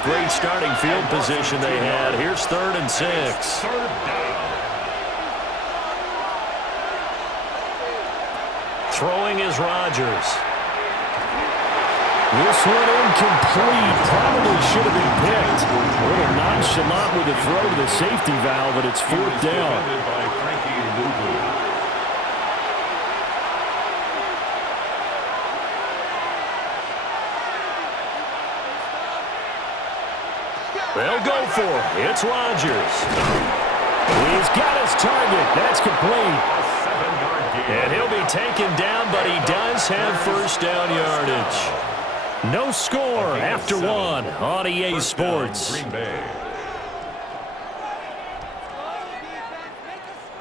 such great starting field position they had. Here's 3rd and 6. Throwing is Rodgers. This one incomplete. Probably should have been picked. A little nonchalant with the throw to the safety valve, but it's 4th down. They'll go for it. It's Rodgers. He's got his target. That's complete. And he'll be taken down, but he does have first down yardage. No score after 1 on EA Sports.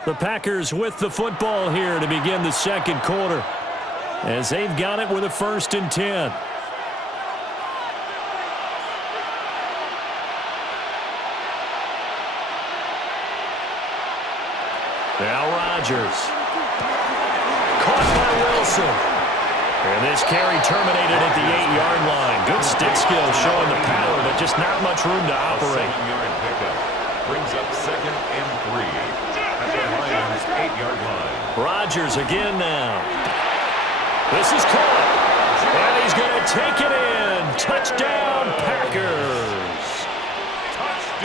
The Packers with the football here to begin the second quarter, as they've got it with a 1st and 10. Now Rodgers. Caught by Wilson. And this carry terminated at the 8-yard line. Good stick skill showing the power, but just not much room to operate. 7-yard pickup brings up 2nd and 3 at the Lions' 8-yard line. Rodgers again now. This is caught. And he's going to take it in. Touchdown, Packers.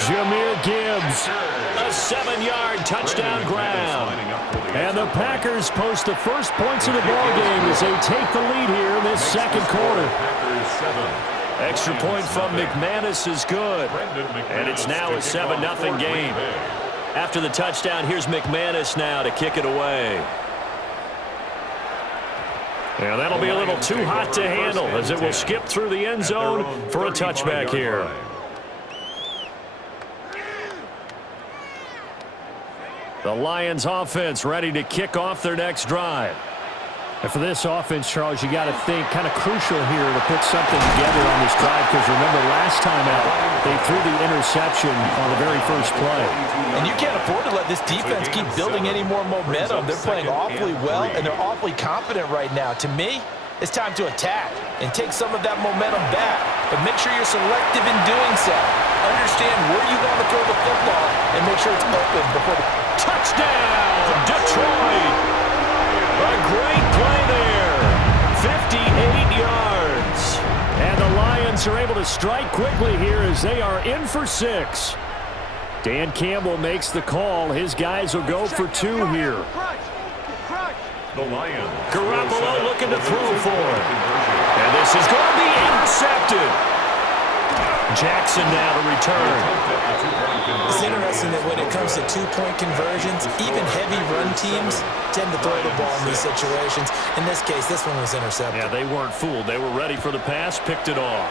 Jahmyr Gibbs. A 7-yard touchdown grab. And the Packers post the first points of the ballgame as they take the lead here in this second quarter. Extra point from McManus is good. And it's now a 7-0 game. After the touchdown, here's McManus now to kick it away. Yeah, that'll be a little too hot to handle as it will skip through the end zone for a touchback here. The Lions offense ready to kick off their next drive. And for this offense, Charles, you got to think kind of crucial here to put something together on this drive, because remember last time out, they threw the interception on the very first play. And you can't afford to let this defense keep building any more momentum. They're playing awfully well, and they're awfully confident right now. To me, it's time to attack and take some of that momentum back. But make sure you're selective in doing so. Understand where you want to throw the football and make sure it's open before the touchdown, Detroit. A great play there. 58 yards. And the Lions are able to strike quickly here as they are in for 6. Dan Campbell makes the call. His guys will go for 2 here. The Lions. Garoppolo looking to throw for it. And this is going to be intercepted. Jackson now to return. It's interesting that when it comes to 2-point conversions, even heavy run teams tend to throw the ball in these situations. In this case, this one was intercepted. Yeah, they weren't fooled. They were ready for the pass, picked it off.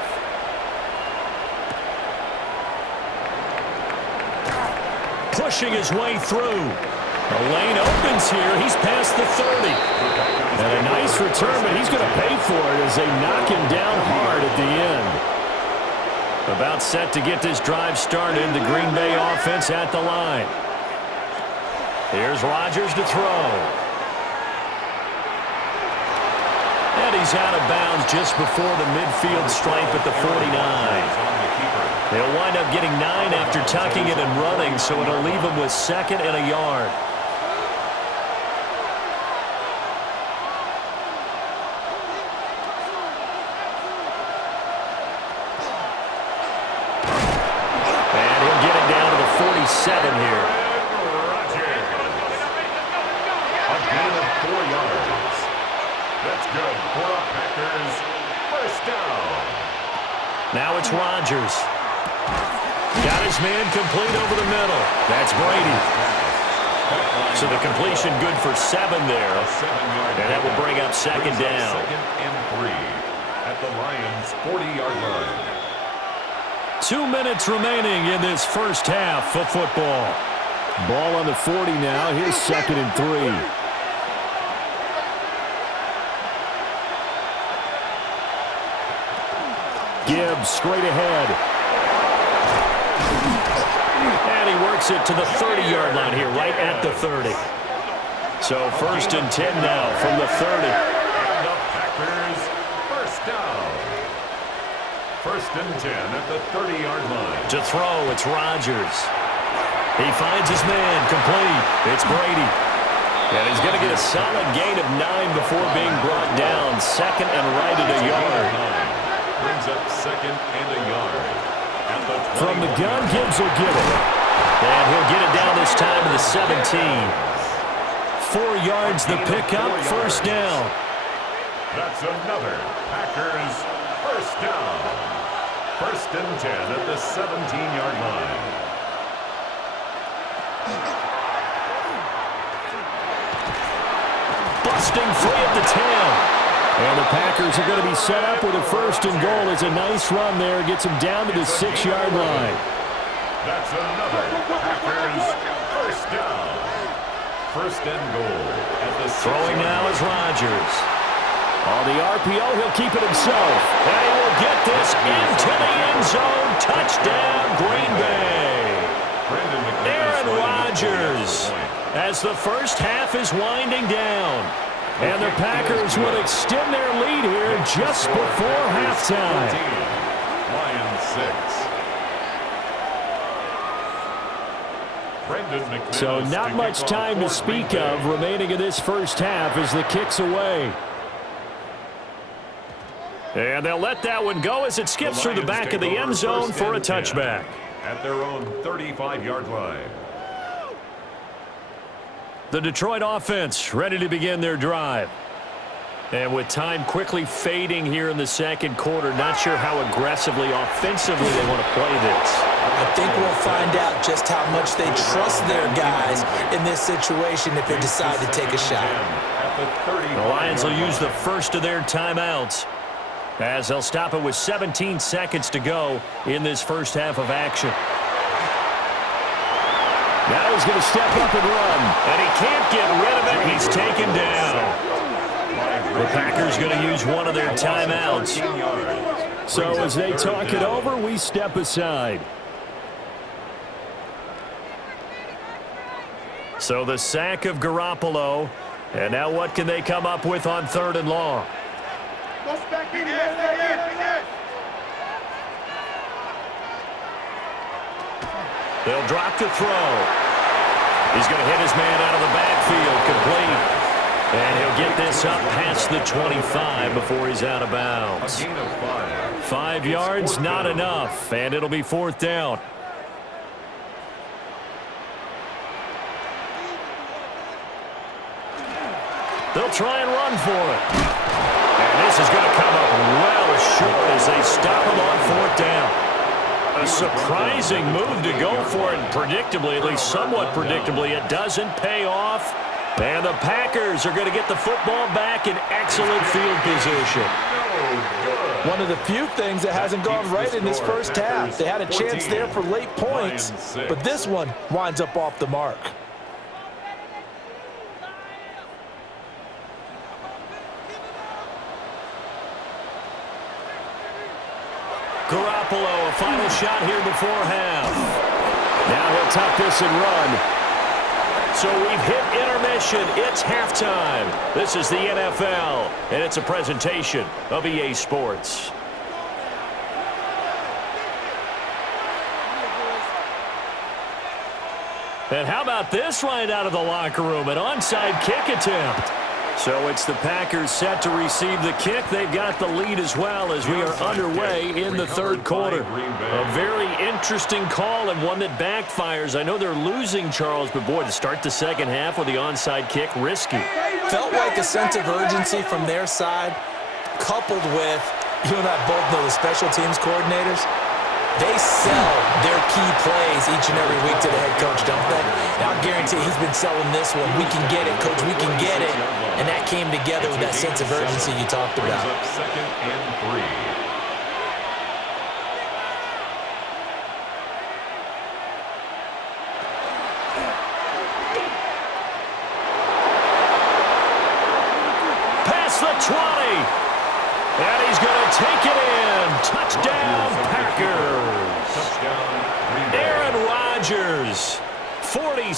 Pushing his way through. The lane opens here. He's past the 30. And a nice return, but he's going to pay for it as they knock him down hard at the end. About set to get this drive started. The Green Bay offense at the line. Here's Rodgers to throw. And he's out of bounds just before the midfield stripe at the 49. They'll wind up getting 9 after tucking it and running, so it'll leave them with 2nd and a yard. And he'll get it down to the 47 here. A gain of 4 yards. That's good for the Packers. First down. Now it's Rodgers. Got his man complete over the middle. That's Brady. So the completion good for 7 there. And that will bring up 2nd down. 2nd and 3 at the Lions' 40-yard line. 2 minutes remaining in this first half of football. Ball on the 40 now. Here's 2nd and 3. Gibbs straight ahead. And he works it to the 30-yard line here, right at the 30. So 1st and 10 now from the 30. And the Packers first down. First and 10 at the 30-yard line. To throw, it's Rodgers. He finds his man, complete. It's Brady. And he's going to get a solid gain of 9 before being brought down. Second and right at a yard. Brings up second and a yard. From the gun, Gibbs will get it. And he'll get it down this time to the 17. 4 yards the pickup, first down. That's another Packers first down. First and 10 at the 17-yard line. Busting free at the 10. And the Packers are going to be set up with a first and goal. It's a nice run there. Gets them down to the 6-yard line. That's another Packers first down. First and goal at the 6-yard line. Throwing now is Rodgers. On the RPO, he'll keep it himself. And he will get this into the end zone. Touchdown, Green Bay. Aaron Rodgers as the first half is winding down. And the Packers will extend their lead here just before halftime. Lions 6. So not much time to speak of remaining in this first half as the kick's away. And they'll let that one go as it skips through the back of the end zone for a touchback. At their own 35-yard line. The Detroit offense ready to begin their drive. And with time quickly fading here in the second quarter, not sure how aggressively, offensively they want to play this. I think we'll find out just how much they trust their guys in this situation if they decide to take a shot. The Lions will use the first of their timeouts as they'll stop it with 17 seconds to go in this first half of action. Now he's going to step up and run, and he can't get rid of it. He's taken down. The Packers going to use one of their timeouts. So as they talk it over, we step aside. So the sack of Garoppolo, and now what can they come up with on third and long? They'll drop the throw. He's going to hit his man out of the backfield, complete. And he'll get this up past the 25 before he's out of bounds. 5 yards, not enough, and it'll be fourth down. They'll try and run for it. And this is going to come up well short as they stop him on fourth down. A surprising move to go for it, and predictably, at least somewhat predictably, it doesn't pay off. And the Packers are going to get the football back in excellent field position. One of the few things that hasn't gone right in this first half. They had a chance there for late points, but this one winds up off the mark. Garoppolo, a final shot here before half. Now he'll tuck this and run. So we've hit intermission. It's halftime. This is the NFL, and it's a presentation of EA Sports. And how about this right out of the locker room? An onside kick attempt. So it's the Packers set to receive the kick. They've got the lead as well as we are underway in the third quarter. A very interesting call and one that backfires. I know they're losing, Charles, but boy, to start the second half with the onside kick, risky. Felt like a sense of urgency from their side, coupled with, you and I both know the special teams coordinators. They sell their key plays each and every week to the head coach, don't they? Now, I guarantee he's been selling this one. We can get it, coach, we can get it. And that came together with that sense of urgency you talked about. Second and 3. Past the 20. And he's going to take it in. Touchdown, Packers. Touchdown, Aaron Rodgers, 40.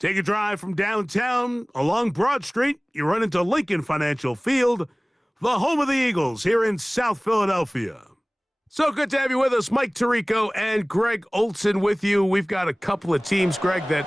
Take a drive from downtown along Broad Street. You run into Lincoln Financial Field, the home of the Eagles here in South Philadelphia. So good to have you with us. Mike Tirico and Greg Olson with you. We've got a couple of teams, Greg, that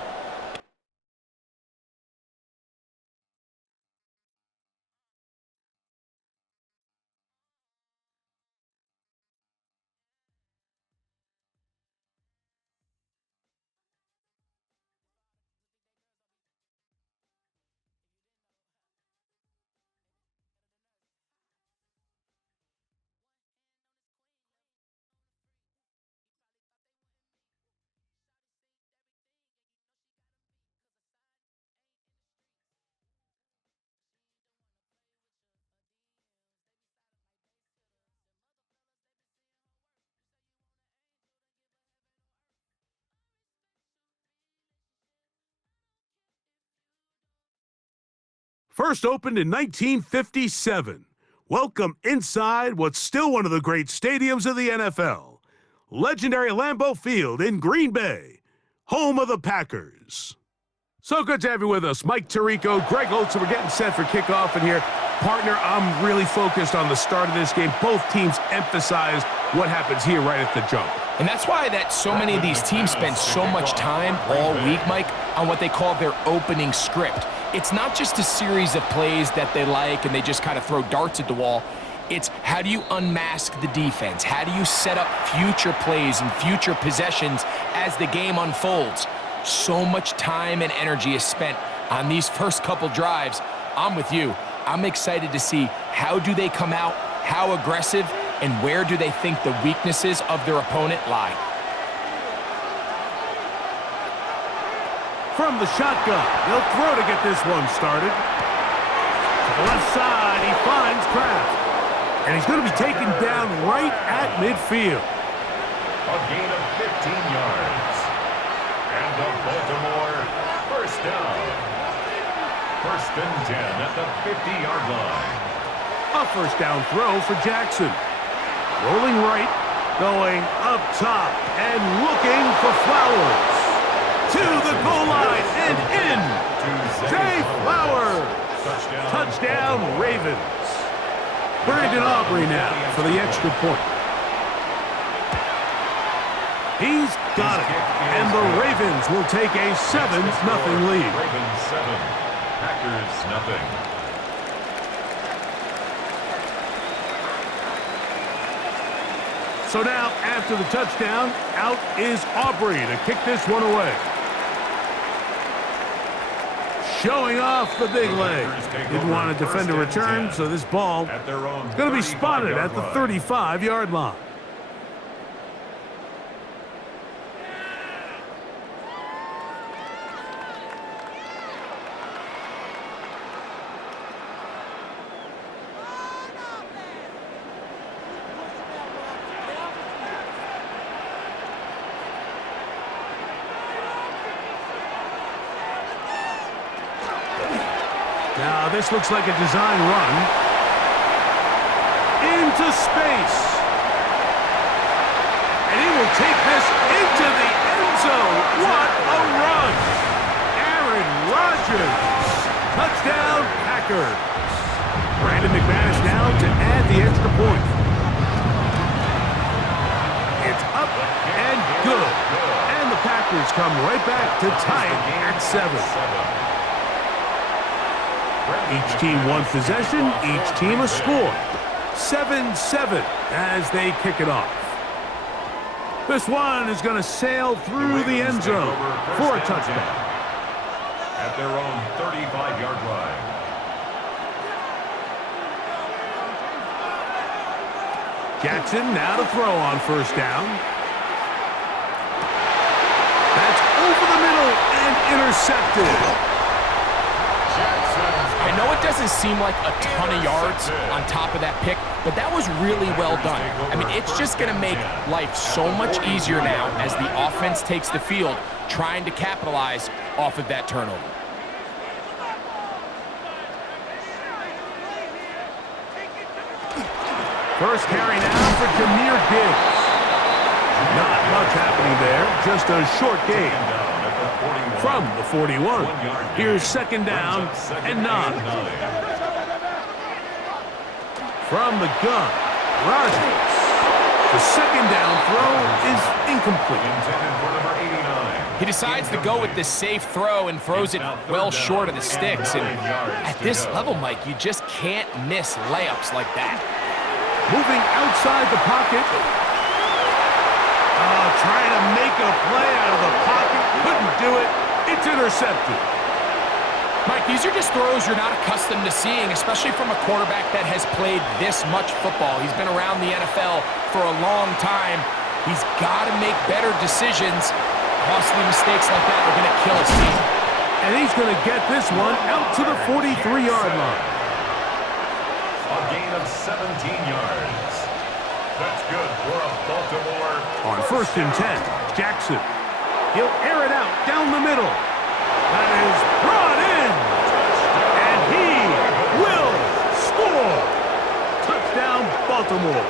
first opened in 1957. Welcome inside what's still one of the great stadiums of the NFL. Legendary Lambeau Field in Green Bay, home of the Packers. So good to have you with us. Mike Tirico, Greg Olson. We're getting set for kickoff in here. Partner, I'm really focused on the start of this game. Both teams emphasize what happens here right at the jump. And that's why that so many of these teams spend so much time all week, Mike, on what they call their opening script. It's not just a series of plays that they like and they just kind of throw darts at the wall. It's how do you unmask the defense? How do you set up future plays and future possessions as the game unfolds? So much time and energy is spent on these first couple drives. I'm with you. I'm excited to see how do they come out, how aggressive, and where do they think the weaknesses of their opponent lie. From the shotgun, they'll throw to get this one started. To the left side, he finds Kraft. And he's going to be taken down right at midfield. A gain of 15 yards. And the Baltimore first down. First and 10 at the 50-yard line. A first down throw for Jackson. Rolling right, going up top, and looking for Flowers. To the goal line and in. Zay Flowers. Touchdown, Ravens. Brandon Aubrey now for the extra point. He's got it. And the Ravens will take a 7-0 lead. Ravens 7, Packers nothing. So now, after the touchdown, out is Aubrey to kick this one away. Showing off the big leg. Didn't want to defend a return, so this ball is going to be spotted at the 35-yard line. Now, this looks like a design run. Into space. And he will take this into the end zone. What a run. Aaron Rodgers. Touchdown, Packers. Brandon McManus now to add the extra point. It's up and good. And the Packers come right back to tie it at 7. Each team one possession, each team a score. 7-7 as they kick it off. This one is going to sail through the end zone for a touchdown. At their own 35-yard line. Jackson now to throw on first down. That's over the middle and intercepted. I know it doesn't seem like a ton of yards on top of that pick, but that was really well done. I mean, it's just going to make life so much easier now as the offense takes the field, trying to capitalize off of that turnover. First carry now for Jahmyr Gibbs. Not much happening there, just a short gain. from the 41. Here's second down and 9. From the gun, Rodgers. The second down throw is incomplete. He decides to go with the safe throw and throws it well short of the sticks. And at this level, Mike, you just can't miss layups like that. Moving outside the pocket. Trying to make a play out of the pocket. Couldn't do it. It's intercepted. Mike, these are just throws you're not accustomed to seeing, especially from a quarterback that has played this much football. He's been around the NFL for a long time. He's got to make better decisions. Costly mistakes like that are going to kill his team. And he's going to get this one out to the 43-yard line. A gain of 17 yards. That's good for a Baltimore. On first and 10, Jackson. He'll air it out down the middle. That is brought in. And he will score. Touchdown, Baltimore.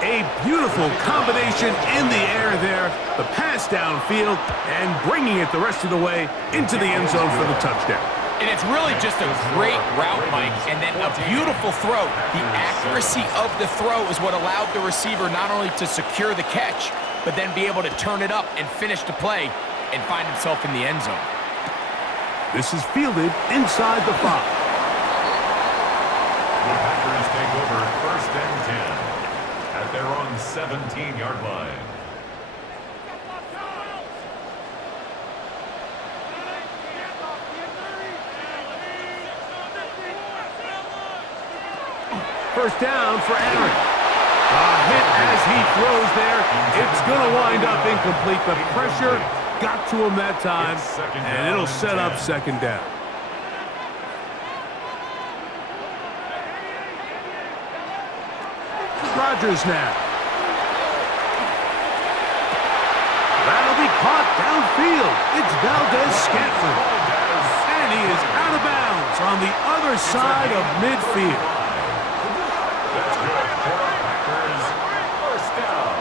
A beautiful combination in the air there. The pass downfield and bringing it the rest of the way into the end zone for the touchdown. And it's really just a great route, Mike, and then a beautiful throw. The accuracy of the throw is what allowed the receiver not only to secure the catch, but then be able to turn it up and finish the play and find himself in the end zone. This is fielded inside the 5. The Packers take over first and 10 at their own 17-yard line. First down for Aaron. A hit as he throws there. It's going to wind up incomplete. The pressure got to him that time, and it'll set up second down. Rodgers now. That'll be caught downfield. It's Valdez-Scantling. And he is out of bounds on the other side of midfield. That's good for Packers. First down.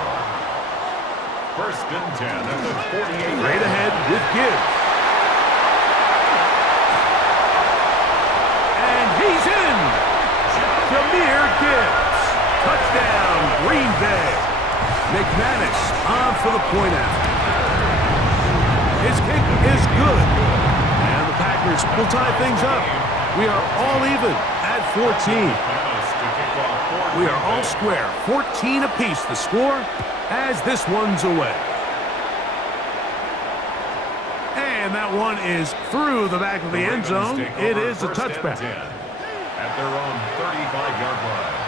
First and 10 at the 48. Straight ahead with Gibbs. And he's in. Jahmyr Gibbs. Touchdown, Green Bay. McManus on for the point out. His kick is good. And the Packers will tie things up. We are all even at 14. We are all square, 14 apiece the score as this one's away. And that one is through the back of the end zone. It is a touchback. At their own 35-yard line.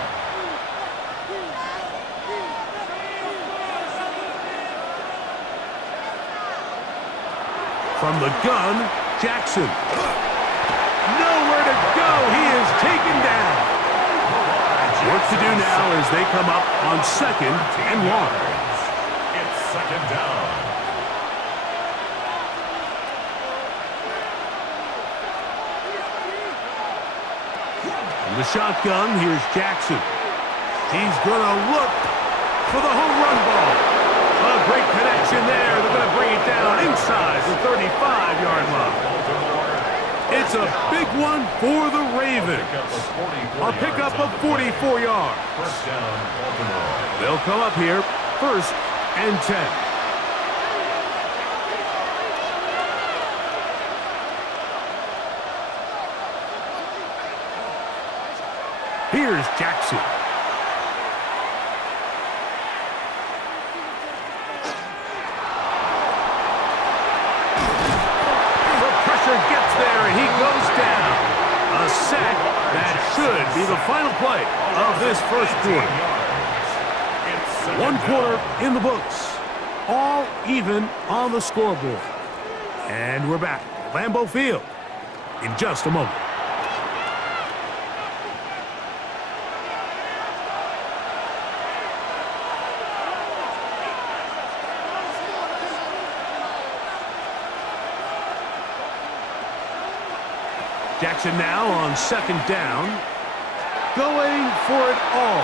From the gun, Jackson. Nowhere to go. He is taken down. Work to do now as they come up on second and 1. It's second down. In the shotgun, here's Jackson. He's going to look for the home run ball. A great connection there. They're going to bring it down inside the 35-yard line. It's a big one for the Ravens. A pickup of 44 yards. First down, Baltimore. They'll come up here first and 10. Here's Jackson. The pressure gets there, and he goes down. A sack that should be the final play of this first quarter. 1 quarter in the books. All even on the scoreboard. And we're back at Lambeau Field in just a moment. Jackson now on second down. Going for it all.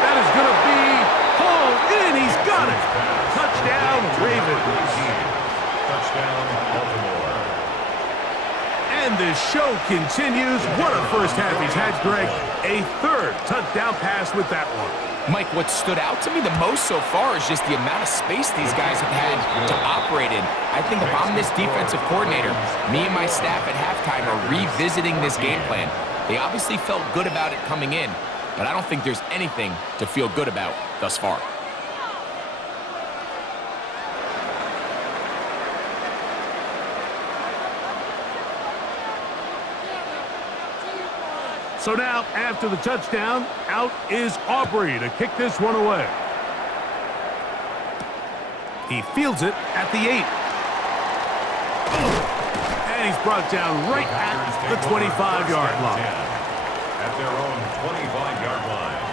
That is going to be hauled in. He's got it. Touchdown, And this show continues. What a first half he's had, Greg. A third touchdown pass with that one. Mike, what stood out to me the most so far is just the amount of space these guys have had to operate in. I think if I'm this defensive coordinator, me and my staff at halftime are revisiting this game plan. They obviously felt good about it coming in, but I don't think there's anything to feel good about thus far. So now, after the touchdown, out is Aubrey to kick this one away. He fields it at the 8. And he's brought down right at the 25-yard line. At their own 25-yard line.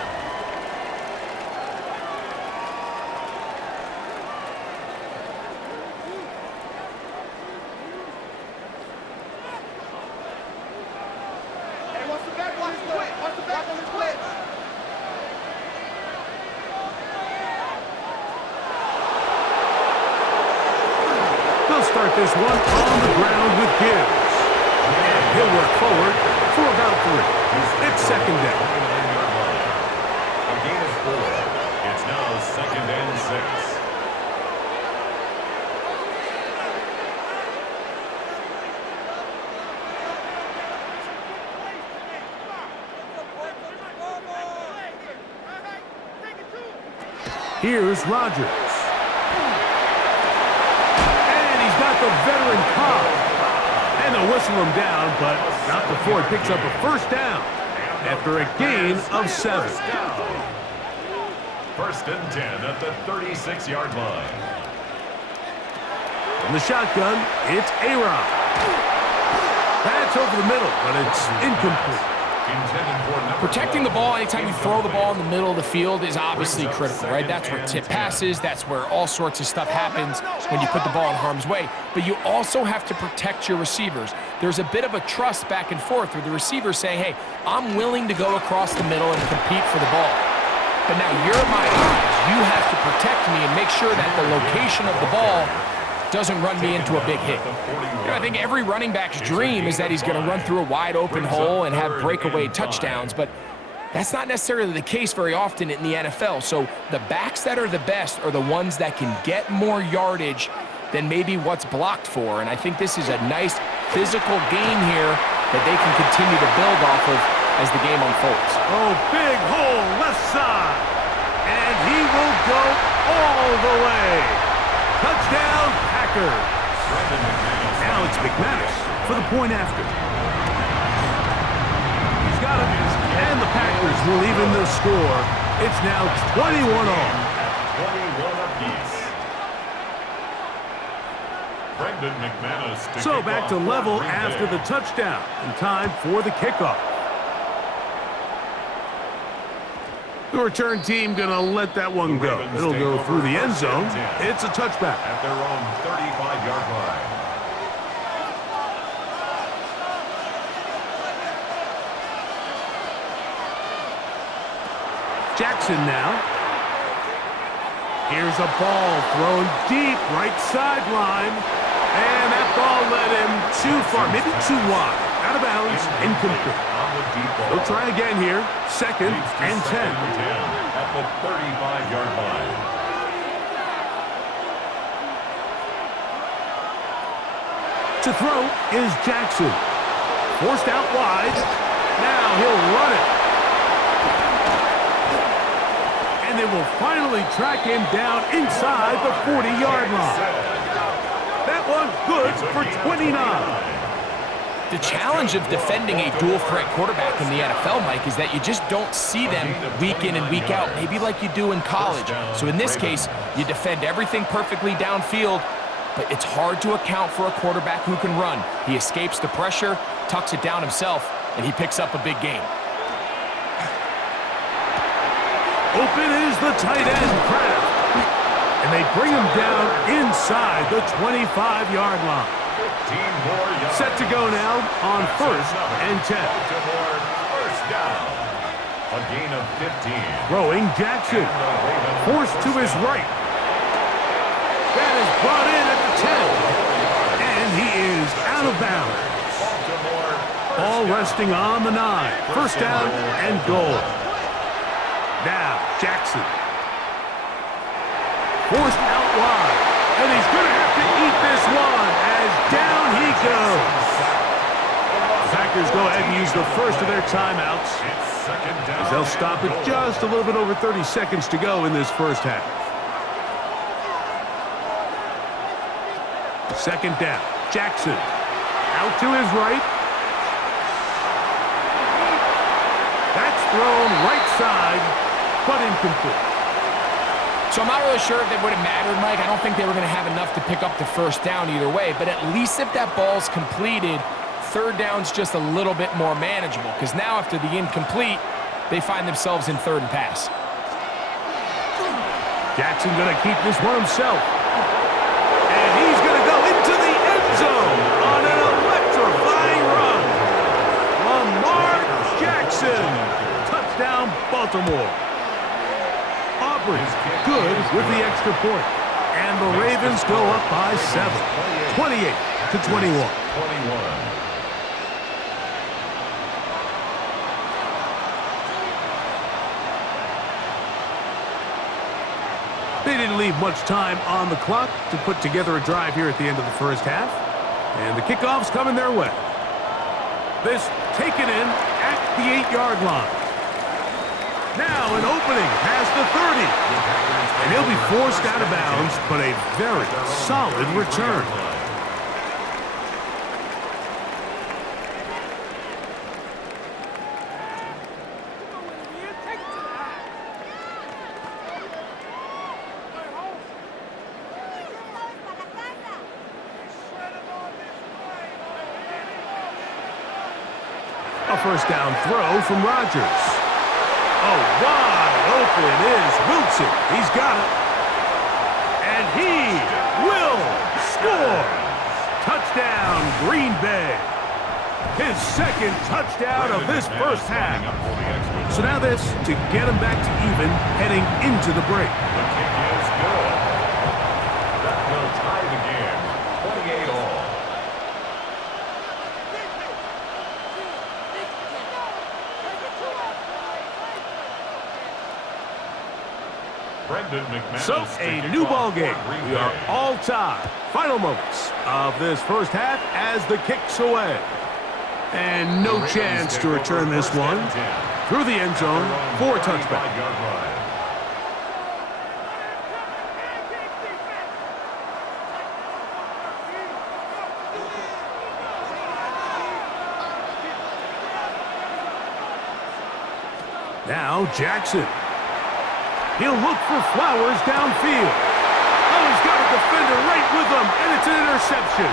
They'll start this one on the ground with Gibbs. And he'll work forward for about 3. It's second down. A gain of 4. It's now second and 6. Here's Rodgers. And he's got the veteran Cobb. And they'll whistle him down, but not before he picks up a first down after a gain of 7. First and 10 at the 36-yard line. From the shotgun, it's A-Rod. That's over the middle, but it's incomplete. Protecting the ball anytime you throw the ball in the middle of the field is obviously critical, right? That's where tip passes, that's where all sorts of stuff happens when you put the ball in harm's way. But you also have to protect your receivers. There's a bit of a trust back and forth where the receivers say, hey, I'm willing to go across the middle and compete for the ball. But now you're my eyes. You have to protect me and make sure that the location of the ball doesn't run me into a big hit. You know, I think every running back's dream is that he's going to run through a wide open hole and have breakaway touchdowns, but that's not necessarily the case very often in the NFL. So the backs that are the best are the ones that can get more yardage than maybe what's blocked for, and I think this is a nice physical game here that they can continue to build off of as the game unfolds. Oh, big hole left side. And he will go all the way. Touchdown, Packers. Now it's McManus for the point after. He's got it. And the Packers will even the score. It's now 21 all. 21 apiece. Brendan McManus. So back to level after the touchdown. And time for the kickoff. The return team going to let that one go. It'll go through the end zone. It's a touchback. At their own 35-yard line. Jackson now. Here's a ball thrown deep right sideline. And that ball led him too far, maybe too wide. Out of bounds, incomplete. They'll try again here. Second and 10. At the 35-yard line. To throw is Jackson. Forced out wide. Now he'll run it. And they will finally track him down inside the 40-yard line. That one good for 29. The challenge of defending a dual-threat quarterback in the NFL, Mike, is that you just don't see them week in and week out, maybe like you do in college. So in this case, you defend everything perfectly downfield, but it's hard to account for a quarterback who can run. He escapes the pressure, tucks it down himself, and he picks up a big gain. Open is the tight end, Kraft. And they bring him down inside the 25-yard line. Set to go now on first and 10. First down. A gain of 15. Throwing Jackson. Forced to his right. That is brought in at the 10. And he is out of bounds. Ball resting on the 9. First down and goal. Now, Jackson. Forced out wide. And he's going to have to eat this one as down he goes. The Packers go ahead and use the first of their timeouts, as they'll stop it just a little bit over 30 seconds to go in this first half. Second down. Jackson. Out to his right. That's thrown right side, but incomplete. So I'm not really sure if it would have mattered, Mike. I don't think they were going to have enough to pick up the first down either way. But at least if that ball's completed, third down's just a little bit more manageable. Because now after the incomplete, they find themselves in third and pass. Jackson going to keep this one himself. And he's going to go into the end zone on an electrifying run. Lamar Jackson. Touchdown, Baltimore. Aubrey, good with the extra point. And the Ravens go up by 7. 28-21. They didn't leave much time on the clock to put together a drive here at the end of the first half. And the kickoff's coming their way. This taken in at the 8-yard line. Now an opening past the 30. And he'll be forced out of bounds, but a very solid return. A first down throw from Rodgers. Oh, wide open is Wilson. He's got it. And he will score. Touchdown, Green Bay. His second touchdown of this first half. So now this to get him back to even heading into the break. The kick is good. That will tie the game. 28 all. So, a new ball game. We are all tied. Final moments of this first half as the kick's away. And no chance to return this one through the end zone for a touchback. Now Jackson. He'll look for Flowers downfield. Oh, he's got a defender right with him, and it's an interception.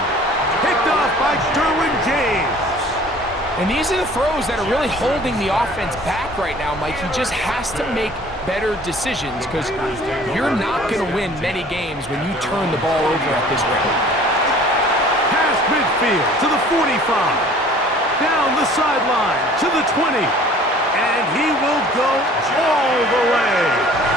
Picked off by Derwin James. And these are the throws that are really holding the offense back right now, Mike. He just has to make better decisions because you're not going to win many games when you turn the ball over at this rate. Past midfield to the 45. Down the sideline to the 20. And he will go all the way.